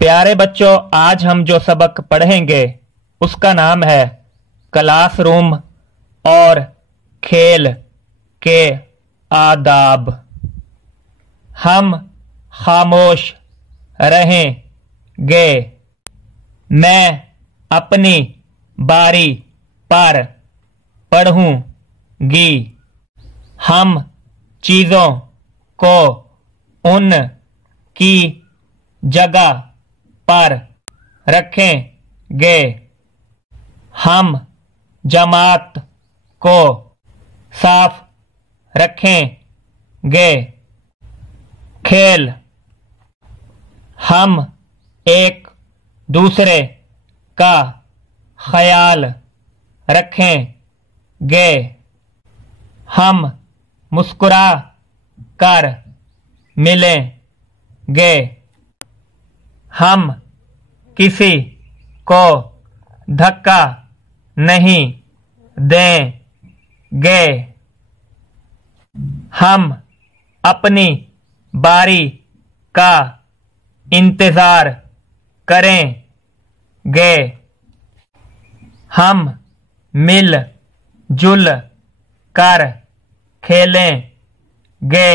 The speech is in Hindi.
प्यारे बच्चों, आज हम जो सबक पढ़ेंगे उसका नाम है क्लासरूम और खेल के आदाब। हम खामोश रहेंगे। मैं अपनी बारी पर पढ़ूंगी। हम चीज़ों को उन की जगह पर रखेंगे। हम जमात को साफ रखेंगे। खेल, हम एक दूसरे का ख्याल रखेंगे। हम मुस्कुरा कर मिलेंगे। हम किसी को धक्का नहीं देंगे। हम अपनी बारी का इंतज़ार करेंगे। हम मिल जुल कर खेलेंगे।